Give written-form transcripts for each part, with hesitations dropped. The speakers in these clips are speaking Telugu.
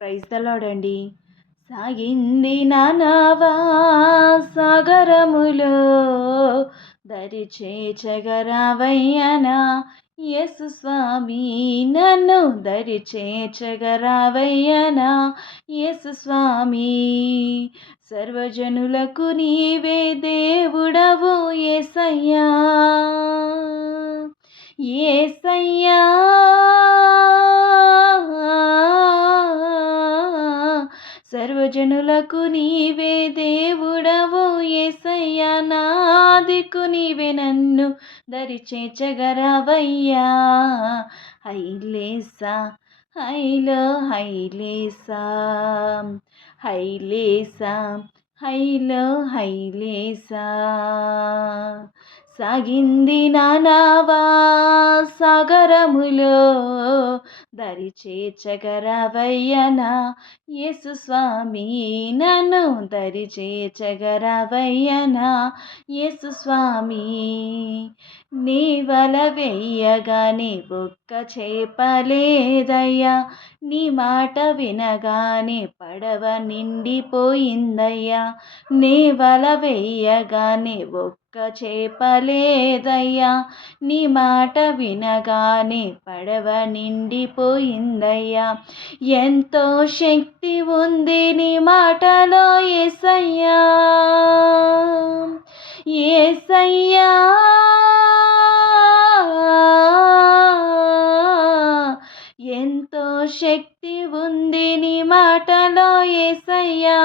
ప్రైజ్ ద లార్డ్ అండి. సాగింది నా నావా సాగరములో దరి చేర్చగరావయ్యనా యేసు స్వామి, నన్ను దరి చేర్చగరావయ్యనా యేసు స్వామి. సర్వజనులకు నీవే దేవుడవు యేసయ్యా, యేసయ్యా. సర్వజనులకు నీవే దేవుడవు యేసయ్యా, నా దిక్కు నీవే, నన్ను దరి చేర్చగరావయ్యా. హైలేసా హైలో హైలేసా, హైలేసా హైలో హైలేసా. సాగింది నా నావా సాగరములో దరి చేర్చగరావయ్యనా యేసు స్వామి, నన్ను దరి చేర్చగరావయ్యనా యేసు స్వామి. నీ వల వెయ్యగానే ఒక్క చేపలేదయ్యా, నీ మాట వినగానే పడవ నిండిపోయిందయ్యా. నీ వల వెయ్యగానే ఒక్క చేపలేదయ్యా, నీ మాట వినగానే పడవ నిండిపోయిందయ్యా. ఎంతో శక్తి ఉంది నీ మాటలో యేసయ్యా, యేసయ్యా. ఎంతో శక్తి ఉంది నీ మాటలో యేసయ్యా,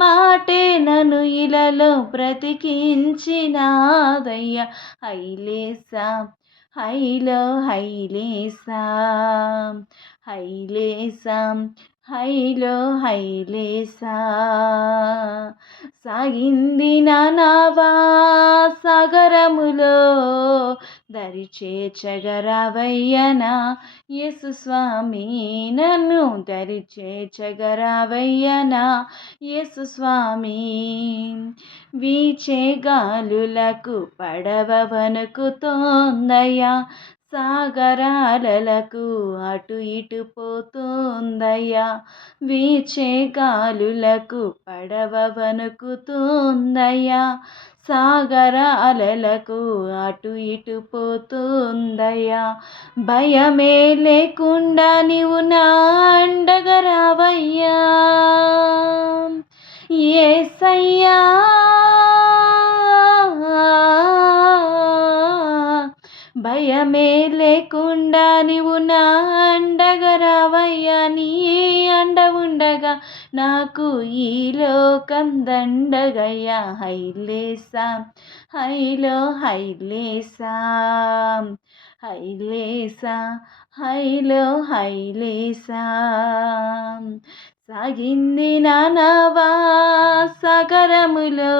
మాటే నన్ను ఇలలో బ్రతికించినాదయ్యా. హైలేసా హైలో హైలేసా, హైలేసా హైలో హైలేసా. సాగింది నా నావా సాగరములో దరి చేర్చగరావయ్యనా యేసు స్వామి, నన్ను దరి చేర్చగరావయ్యనా యేసు స్వామి. వీచే గాలులకు పడవ వణుకుతోందయ్యా, సాగరాలకు అటు ఇటు పోతుందయ్యా. వీచే గాలులకు పడవ వణుకుతుందయ్యా, సాగరాలకు అటు ఇటు పోతుందయ్యా. భయమే లేకుండా నీవు నా అండగా రావయ్యా, యేసయ్యా. భయమే లేకుండా నీవు నా అండగా రావయ్యా, నీ అండ ఉండగా నాకు ఈ లోకం దండగయ్యా. హైలేసా హైలో హైలేసా, హైలేసా హైలో హైలేసా. సాగింది నా నావా సాగరములో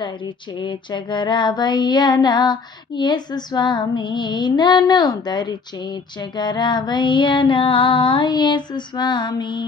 దరి చేర్చగరావయ్యనా యేసు స్వామి, నన్ను దరి చేర్చగరావయ్యనా యేసు స్వామి.